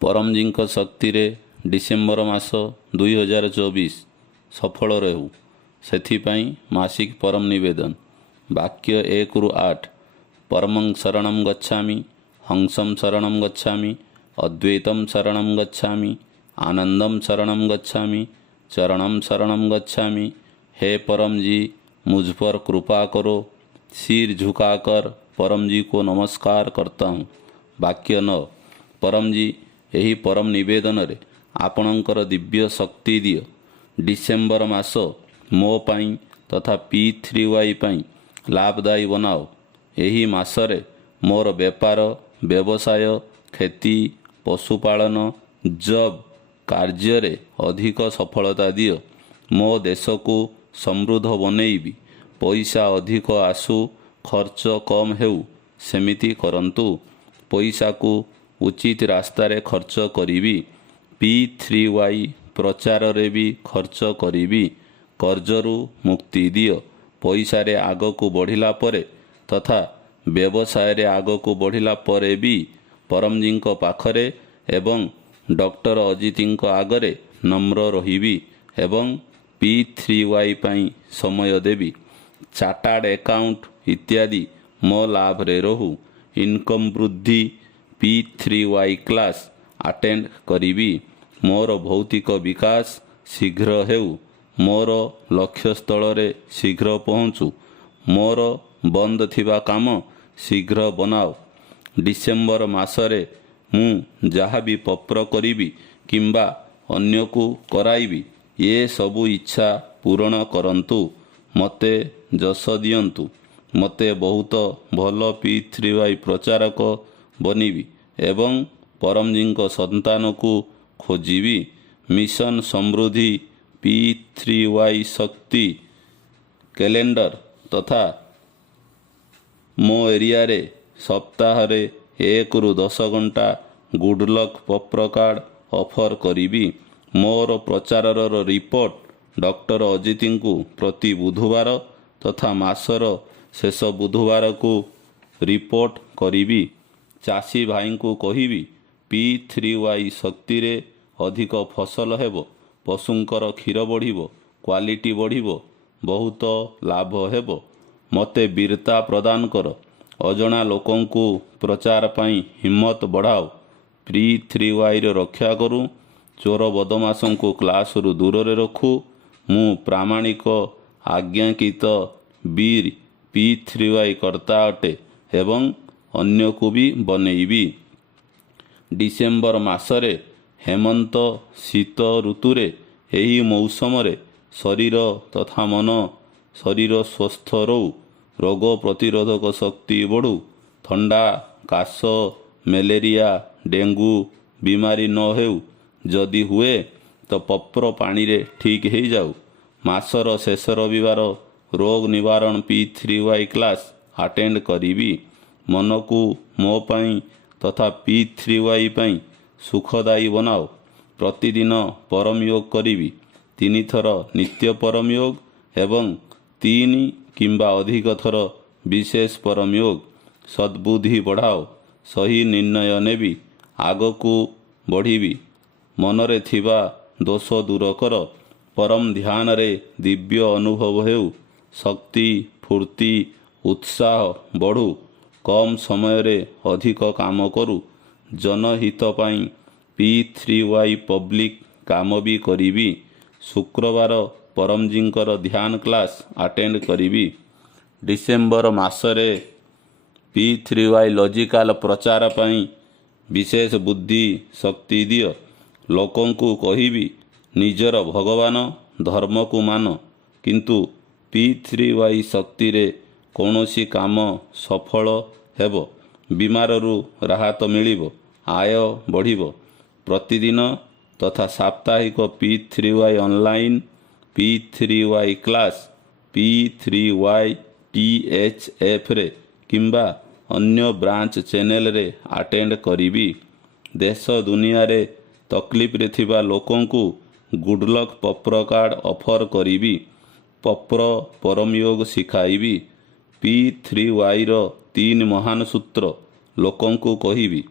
परमजीଙ୍କ ଶକ୍ତିରେ ଡିସେମ୍ବର ମାସ 2024 ସଫଳ ରହୁ। ସେଥିପାଇଁ ମାସିକ ପରମ ନିବେଦନ। ବାକ୍ୟ 1ରୁ 8। ପରମଂ ଶରଣଂ ଗଚ୍ଛାମି, ହଂସଂ ଶରଣଂ ଗଚ୍ଛାମି, ଅଦ୍ୱୈତଂ ଶରଣଂ ଗଚ୍ଛାମି, आनंदम शरणम गच्छामि, चरणम शरणम गच्छामि। हे परम जी, मुझ पर कृपा करो। सिर झुकाकर परम जी को नमस्कार करता हूँ। वाक्य 9। परम जी, यही परम निवेदन रे आपणकर दिव्य शक्ति दियो। डिसेम्बर मास मो पाई तथा P3Y पाई लाभदायी बनाओ। यही मासरे मोर बेपार, व्यवसाय, खेती, पशुपालन, जॉब କାର୍ଯ୍ୟରେ ଅଧିକ ସଫଳତା ଦିଅ। ମୋ ଦେଶକୁ ସମୃଦ୍ଧ ବନେଇବି। ପଇସା ଅଧିକ ଆସୁ, ଖର୍ଚ୍ଚ କମ୍ ହେଉ, ସେମିତି କରନ୍ତୁ। ପଇସାକୁ ଉଚିତ ରାସ୍ତାରେ ଖର୍ଚ୍ଚ କରିବି। P3Y ପ୍ରଚାରରେ ବି ଖର୍ଚ୍ଚ କରିବି। କର୍ଜରୁ ମୁକ୍ତି ଦିଅ। ପଇସାରେ ଆଗକୁ ବଢ଼ିଲା ପରେ ତଥା ବ୍ୟବସାୟରେ ଆଗକୁ ବଢ଼ିଲା ପରେ ବି ପରମଜୀଙ୍କ ପାଖରେ ଏବଂ ଡକ୍ଟର ଅଜିତଙ୍କ ଆଗରେ ନମ୍ର ରହିବି ଏବଂ P3Y ପାଇଁ ସମୟ ଦେବି। ଚାର୍ଟାର୍ଡ ଆକାଉଣ୍ଟ ଇତ୍ୟାଦି ମୋ ଲାଭରେ ରହୁ। ଇନକମ୍ ବୃଦ୍ଧି। P3Y କ୍ଲାସ୍ ଆଟେଣ୍ଡ କରିବି। ମୋର ଭୌତିକ ବିକାଶ ଶୀଘ୍ର ହେଉ। ମୋର ଲକ୍ଷ୍ୟସ୍ଥଳରେ ଶୀଘ୍ର ପହଞ୍ଚୁ। ମୋର ବନ୍ଦ ଥିବା କାମ ଶୀଘ୍ର ବନାଅ। ଡିସେମ୍ବର ମାସରେ ମୁଁ ଯାହା ବି ପତ୍ର କରିବି କିମ୍ବା ଅନ୍ୟକୁ କରାଇବି, ଏ ସବୁ ଇଚ୍ଛା ପୂରଣ କରନ୍ତୁ। ମୋତେ ଯଶ ଦିଅନ୍ତୁ। ମୋତେ ବହୁତ ଭଲ P3Y ପ୍ରଚାରକ ବନିବି ଏବଂ ପରମଜୀଙ୍କ ସନ୍ତାନକୁ ଖୋଜିବି। ମିଶନ ସମୃଦ୍ଧି P3Y ଶକ୍ତି କ୍ୟାଲେଣ୍ଡର ତଥା ମୋ ଏରିଆରେ ସପ୍ତାହରେ 1ରୁ 10 ଘଣ୍ଟା ଗୁଡ୍ ଲକ୍ ପତ୍ର କାର୍ଡ଼ ଅଫର କରିବି। ମୋର ପ୍ରଚାରର ରିପୋର୍ଟ ଡକ୍ଟର ଅଜିତଙ୍କୁ ପ୍ରତି ବୁଧବାର ତଥା ମାସର ଶେଷ ବୁଧବାରକୁ ରିପୋର୍ଟ କରିବି। ଚାଷୀ ଭାଇଙ୍କୁ କହିବି, P3Y ଶକ୍ତିରେ ଅଧିକ ଫସଲ ହେବ, ପଶୁଙ୍କର କ୍ଷୀର ବଢ଼ିବ, କ୍ୱାଲିଟି ବଢ଼ିବ, ବହୁତ ଲାଭ ହେବ। ମୋତେ ବୀରତା ପ୍ରଦାନ କର। ଅଜଣା ଲୋକଙ୍କୁ ପ୍ରଚାର ପାଇଁ ହିମ୍ମତ ବଢ଼ାଅ। P3Yର ରକ୍ଷା କରୁ। ଚୋର ବଦମାସଙ୍କୁ କ୍ଲାସରୁ ଦୂରରେ ରଖୁ। ମୁଁ ପ୍ରାମାଣିକ ଆଜ୍ଞାକୃତ ବୀର P3Y କର୍ତ୍ତା ଅଟେ ଏବଂ ଅନ୍ୟକୁ ବି ବନେଇବି। ଡିସେମ୍ବର ମାସରେ ହେମନ୍ତ ଶୀତ ଋତୁରେ ଏହି ମୌସମରେ ଶରୀର ତଥା ମନ ଶରୀର ସ୍ୱସ୍ଥ ରହୁ। ରୋଗ ପ୍ରତିରୋଧକ ଶକ୍ତି ବଢ଼ୁ। ଥଣ୍ଡା, କାଶ, ମ୍ୟାଲେରିଆ, ଡେଙ୍ଗୁ ବିମାରୀ ନ ହେଉ। ଯଦି ହୁଏ ତ ପତ୍ର ପାଣିରେ ଠିକ୍ ହେଇଯାଉ। ମାସର ଶେଷ ରବିବାର ରୋଗ ନିବାରଣ P3Y କ୍ଲାସ୍ ଆଟେଣ୍ଡ କରିବି। ମନକୁ ମୋ ପାଇଁ ତଥା P3Y ପାଇଁ ସୁଖଦାୟୀ ବନାଅ। ପ୍ରତିଦିନ ପରମ ୟୋଗ କରିବି। 3 ଥର ନିତ୍ୟ ପରମ ୟୋଗ ଏବଂ 3 କିମ୍ବା ଅଧିକ ଥର ବିଶେଷ ପରମ ୟୋଗ। ସଦ୍ବୁଦ୍ଧି ବଢ଼ାଅ। ସହି ନିର୍ଣ୍ଣୟ ନେବି। ଆଗକୁ ବଢ଼ିବି। ମନରେ ଥିବା ଦୋଷ ଦୂର କର। ପରମ ଧ୍ୟାନରେ ଦିବ୍ୟ ଅନୁଭବ ହେଉ। ଶକ୍ତି, ଫୁର୍ତ୍ତି, ଉତ୍ସାହ ବଢ଼ୁ। କମ୍ ସମୟରେ ଅଧିକ କାମ କରୁ। ଜନହିତ ପାଇଁ P3Y ପବ୍ଲିକ କାମ ବି କରିବି। ଶୁକ୍ରବାର ପରମଜୀଙ୍କର ଧ୍ୟାନ କ୍ଲାସ୍ ଆଟେଣ୍ଡ କରିବି। ଡିସେମ୍ବର ମାସରେ P3Y ଲଜିକାଲ ପ୍ରଚାର ପାଇଁ ବିଶେଷ ବୁଦ୍ଧି ଶକ୍ତି ଦିଅ। ଲୋକଙ୍କୁ କହିବି, ନିଜର ଭଗବାନ ଧର୍ମକୁ ମାନ, କିନ୍ତୁ P3Y ଶକ୍ତିରେ କୌଣସି କାମ ସଫଳ ହେବ। ବିମାରରୁ ରାହତ ମିଳିବ। ଆୟ ବଢ଼ିବ। ପ୍ରତିଦିନ ତଥା ସାପ୍ତାହିକ P3Y online P3Y class P3Y THFରେ କିମ୍ବା ଅନ୍ୟ ବ୍ରାଞ୍ଚ ଚ୍ୟାନେଲରେ ଆଟେଣ୍ଡ କରିବି। ଦେଶ ଦୁନିଆରେ ତକଲିଫରେ ଥିବା ଲୋକଙ୍କୁ ଗୁଡ୍ ଲକ୍ ପତ୍ର କାର୍ଡ଼ ଅଫର କରିବି। ପତ୍ର ପରମ ୟୋଗ ଶିଖାଇବି। P3Yର 3 ମହାନ ସୂତ୍ର ଲୋକଙ୍କୁ କହିବି।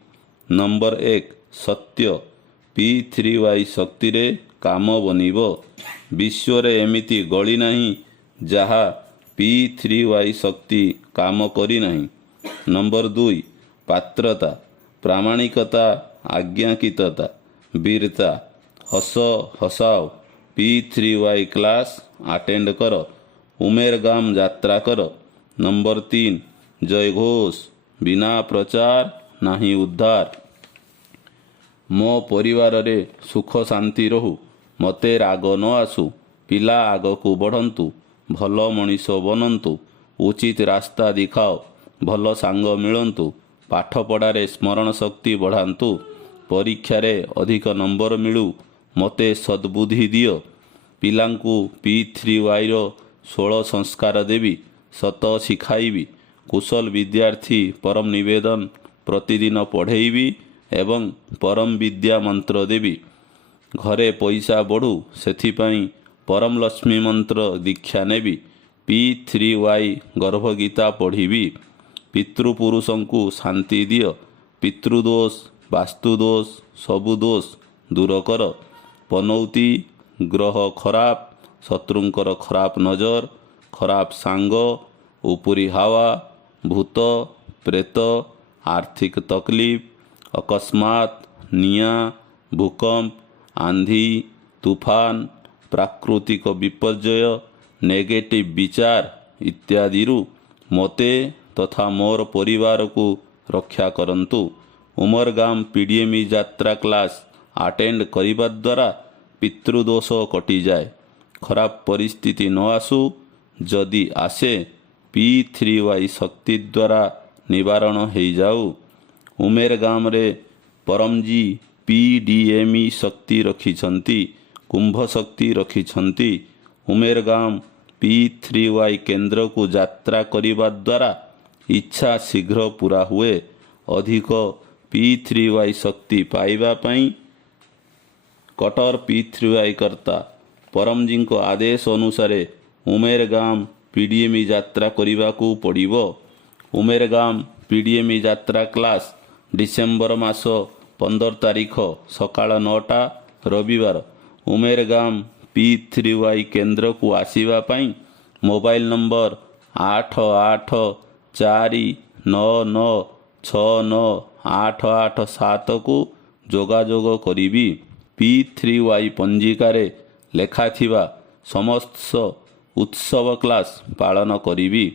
ନମ୍ବର 1, ସତ୍ୟ P3Y ଶକ୍ତିରେ କାମ ବନିବ। ବିଶ୍ୱରେ ଏମିତି ଗଳି ନାହିଁ ଯାହା P3Y ଶକ୍ତି କାମ କରିନାହିଁ। ନମ୍ବର 2 ପାତ୍ରତା, ପ୍ରାମାଣିକତା, ଆଜ୍ଞାକିତତା, ବୀରତା। ହସ ହସାଅ। P3Y କ୍ଲାସ୍ ଆଟେଣ୍ଡ କର। ଉମେରଗାମ ଯାତ୍ରା କର। ନମ୍ବର 3 ଜୟଘୋଷ, ବିନା ପ୍ରଚାର ନାହିଁ ଉଦ୍ଧାର। ମୋ ପରିବାରରେ ସୁଖ ଶାନ୍ତି ରହୁ, ମୋତେ ରାଗ ନ ଆସୁ, ପିଲା ଆଗକୁ ବଢ଼ନ୍ତୁ, ଭଲ ମଣିଷ ବନନ୍ତୁ, ଉଚିତ ରାସ୍ତା ଦେଖାଅ, ଭଲ ସାଙ୍ଗ ମିଳନ୍ତୁ, ପାଠପଢ଼ାରେ ସ୍ମରଣ ଶକ୍ତି ବଢ଼ାନ୍ତୁ, ପରୀକ୍ଷାରେ ଅଧିକ ନମ୍ବର ମିଳୁ, ମୋତେ ସଦ୍ବୁଦ୍ଧି ଦିଅ। ପିଲାଙ୍କୁ P3Yର 16 ସଂସ୍କାର ଦେବି, ସତ ଶିଖାଇବି, କୁଶଳ ବିଦ୍ୟାର୍ଥୀ ପରମ ନିବେଦନ ପ୍ରତିଦିନ ପଢ଼େଇବି ଏବଂ ପରମ ବିଦ୍ୟା ମନ୍ତ୍ର ଦେବି। ଘରେ ପଇସା ବଢ଼ୁ ସେଥିପାଇଁ ପରମ ଲକ୍ଷ୍ମୀ ମନ୍ତ୍ର ଦୀକ୍ଷା ନେବି। P3Y ଗର୍ଭଗୀତା ପଢ଼ିବି। ପିତୃପୁରୁଷଙ୍କୁ ଶାନ୍ତି ଦିଅ। ପିତୃଦୋଷ, ବାସ୍ତୁଦୋଷ, ସବୁ ଦୋଷ ଦୂର କର। ପନୌତି, ଗ୍ରହ ଖରାପ, ଶତ୍ରୁଙ୍କର ଖରାପ ନଜର, ଖରାପ ସାଙ୍ଗ, ଉପରି ହାୱା, ଭୂତ ପ୍ରେତ, ଆର୍ଥିକ ତକଲିଫ, ଅକସ୍ମାତ, ନିଆଁ, ଭୂକମ୍ପ, ଆନ୍ଧି, ତୁଫାନ, ପ୍ରାକୃତିକ ବିପର୍ଯ୍ୟୟ, ନେଗେଟିଭ ବିଚାର ଇତ୍ୟାଦିରୁ ମୋତେ ତଥା ମୋର ପରିବାରକୁ ରକ୍ଷା କରନ୍ତୁ। ଉମରଗାମ PDME ଯାତ୍ରା କ୍ଲାସ୍ ଆଟେଣ୍ଡ କରିବା ଦ୍ୱାରା ପିତୃଦୋଷ କଟିଯାଏ। ଖରାପ ପରିସ୍ଥିତି ନ ଆସୁ, ଯଦି ଆସେ P3Y ଶକ୍ତି ଦ୍ୱାରା ନିବାରଣ ହେଇଯାଉ। ଉମେରଗାମରେ ପରମଜୀ PDME ଶକ୍ତି ରଖିଛନ୍ତି, କୁମ୍ଭ ଶକ୍ତି ରଖିଛନ୍ତି। ଉମେରଗାମ P3Y କେନ୍ଦ୍ରକୁ ଯାତ୍ରା କରିବା ଦ୍ୱାରା ଇଚ୍ଛା ଶୀଘ୍ର ପୂରା ହୁଏ। ଅଧିକ P3Y ଶକ୍ତି ପାଇବା ପାଇଁ କଟର P3Y କର୍ତ୍ତା ପରମଜୀଙ୍କ ଆଦେଶ ଅନୁସାରେ ଉମେରଗାମ PDME ଯାତ୍ରା କରିବାକୁ ପଡ଼ିବ। ଉମେରଗାମ PDME ଯାତ୍ରା କ୍ଲାସ୍ ଡିସେମ୍ବର ମାସ 15 ତାରିଖ ସକାଳ 9ଟା ରବିବାର। ଉମେରଗାମ P3Y କେନ୍ଦ୍ରକୁ ଆସିବା ପାଇଁ ମୋବାଇଲ ନମ୍ବର 8849969887କୁ ଯୋଗାଯୋଗ କରିବି। P3Y ପଞ୍ଜିକାରେ ଲେଖାଥିବା ସମସ୍ତ ଉତ୍ସବ କ୍ଲାସ୍ ପାଳନ କରିବି।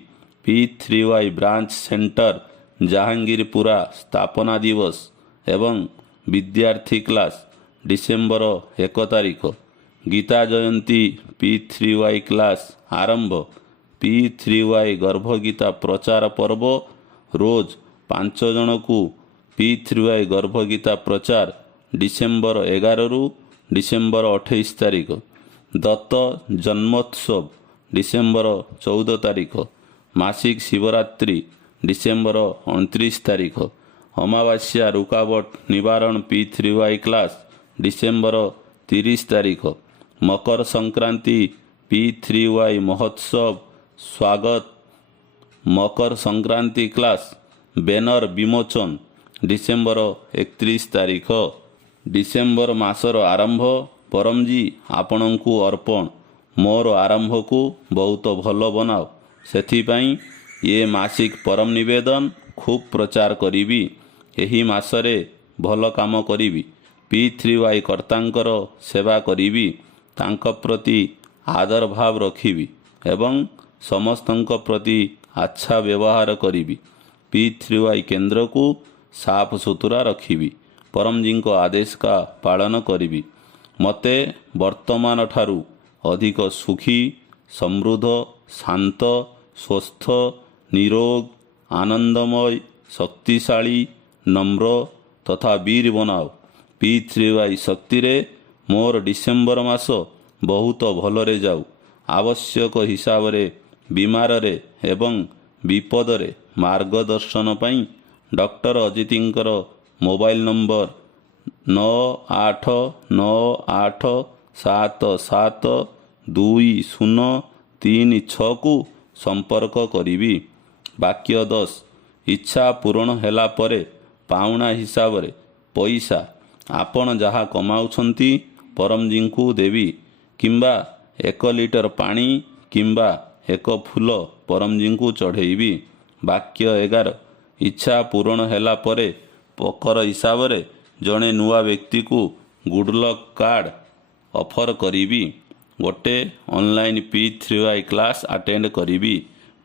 P3Y ବ୍ରାଞ୍ଚ ସେଣ୍ଟର ଜାହାଙ୍ଗୀରପୁରା ସ୍ଥାପନା ଦିବସ ଏବଂ ବିଦ୍ୟାର୍ଥୀ କ୍ଲାସ୍ ଡିସେମ୍ବର 1 ତାରିଖ। ଗୀତା ଜୟନ୍ତୀ P3Y କ୍ଲାସ୍ ଆରମ୍ଭ। P3Y ଗର୍ଭଗୀତା ପ୍ରଚାର ପର୍ବ ରୋଜ 5 ଜଣକୁ P3Y ଗର୍ଭଗୀତା ପ୍ରଚାର ଡିସେମ୍ବର 11ରୁ ଡିସେମ୍ବର 28 ତାରିଖ। ଦତ୍ତ ଜନ୍ମୋତ୍ସବ ଡିସେମ୍ବର 14 ତାରିଖ। ମାସିକ ଶିବରାତ୍ରି ଡିସେମ୍ବର 29 ତାରିଖ। ଅମାବାସ୍ୟା ରୁକାବଟ ନିବାରଣ P3Y କ୍ଲାସ୍ ଡିସେମ୍ବର 30 ତାରିଖ। ମକର ସଂକ୍ରାନ୍ତି P3Y ମହୋତ୍ସବ ସ୍ୱାଗତ। Makar Sankranti class banner ବିମୋଚନ December 31 ତାରିଖ। ଡିସେମ୍ବର ମାସର ଆରମ୍ଭ ପରମଜୀ ଆପଣଙ୍କୁ ଅର୍ପଣ। ମୋର ଆରମ୍ଭକୁ ବହୁତ ଭଲ ବନାଅ, ସେଥିପାଇଁ ଏ ମାସିକ ପରମ ନିବେଦନ ଖୁବ୍ ପ୍ରଚାର କରିବି। ଏହି ମାସରେ ଭଲ କାମ କରିବି। P3Y କର୍ତ୍ତାଙ୍କର ସେବା କରିବି, ତାଙ୍କ ପ୍ରତି ଆଦର ଭାବ ରଖିବି ଏବଂ ସମସ୍ତଙ୍କ ପ୍ରତି ଆଚ୍ଛା ବ୍ୟବହାର କରିବି। P3Y କେନ୍ଦ୍ରକୁ ସାଫ ସୁତୁରା ରଖିବି। ପରମଜୀଙ୍କ ଆଦେଶ କା ପାଳନ କରିବି। ମୋତେ ବର୍ତ୍ତମାନ ଠାରୁ ଅଧିକ ସୁଖୀ, ସମୃଦ୍ଧ, ଶାନ୍ତ, ସ୍ୱସ୍ଥ, ନିରୋଗ, ଆନନ୍ଦମୟ, ଶକ୍ତିଶାଳୀ, ନମ୍ର ତଥା ବୀର ବନାଅ। P3Y ଶକ୍ତିରେ ମୋର ଡିସେମ୍ବର ମାସ ବହୁତ ଭଲରେ ଯାଉ। ଆବଶ୍ୟକ ହିସାବରେ ବିମାରରେ ଏବଂ ବିପଦରେ ମାର୍ଗଦର୍ଶନ ପାଇଁ ଡକ୍ଟର ଅଜିତଙ୍କର ମୋବାଇଲ ନମ୍ବର 9898772036କୁ ସମ୍ପର୍କ କରିବି। ବାକ୍ୟ 10 ଇଚ୍ଛା ପୂରଣ ହେଲା ପରେ ପାଉଣା ହିସାବରେ ପଇସା ଆପଣ ଯାହା କମାଉଛନ୍ତି ପରମଜୀଙ୍କୁ ଦେବି କିମ୍ବା 1 ଲିଟର ପାଣି କିମ୍ବା 1 ଫୁଲ ପରମଜୀଙ୍କୁ ଚଢ଼େଇବି। ବାକ୍ୟ 11 ଇଚ୍ଛା ପୂରଣ ହେଲା ପରେ ପୋକର ହିସାବରେ ଜଣେ ନୂଆ ବ୍ୟକ୍ତିକୁ ଗୁଡ଼ଲକ୍ କାର୍ଡ଼ ଅଫର୍ କରିବି। ଗୋଟେ ଅନଲାଇନ୍ P3Y କ୍ଲାସ୍ ଆଟେଣ୍ଡ କରିବି।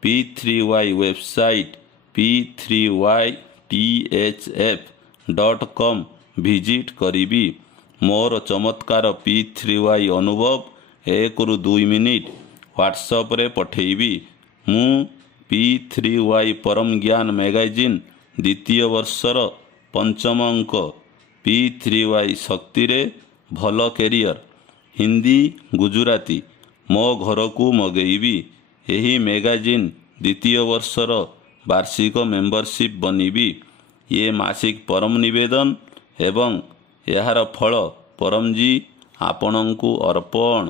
P3Y ୱେବସାଇଟ୍ p3ythf.com ଭିଜିଟ୍ କରିବି। ମୋର ଚମତ୍କାର P3Y ଅନୁଭବ 1 ରୁ 2 ମିନିଟ୍ ହ୍ୱାଟ୍ସଆପ୍ରେ ପଠେଇବି। ମୁଁ P3Y ପରମ ଜ୍ଞାନ ମ୍ୟାଗାଜିନ୍ 2ୟ ବର୍ଷର 5ମ ଅଙ୍କ P3Y ଶକ୍ତିରେ ଭଲ କ୍ୟାରିୟର ହିନ୍ଦୀ ଗୁଜୁରାତି ମୋ ଘରକୁ ମଗେଇବି। ଏହି ମ୍ୟାଗାଜିନ୍ 2ୟ ବର୍ଷର ବାର୍ଷିକ ମେମ୍ବରସିପ୍ ବନିବି। ଇଏ ମାସିକ ପରମ ନିବେଦନ ଏବଂ ଏହାର ଫଳ ପରମଜୀ ଆପଣଙ୍କୁ ଅର୍ପଣ।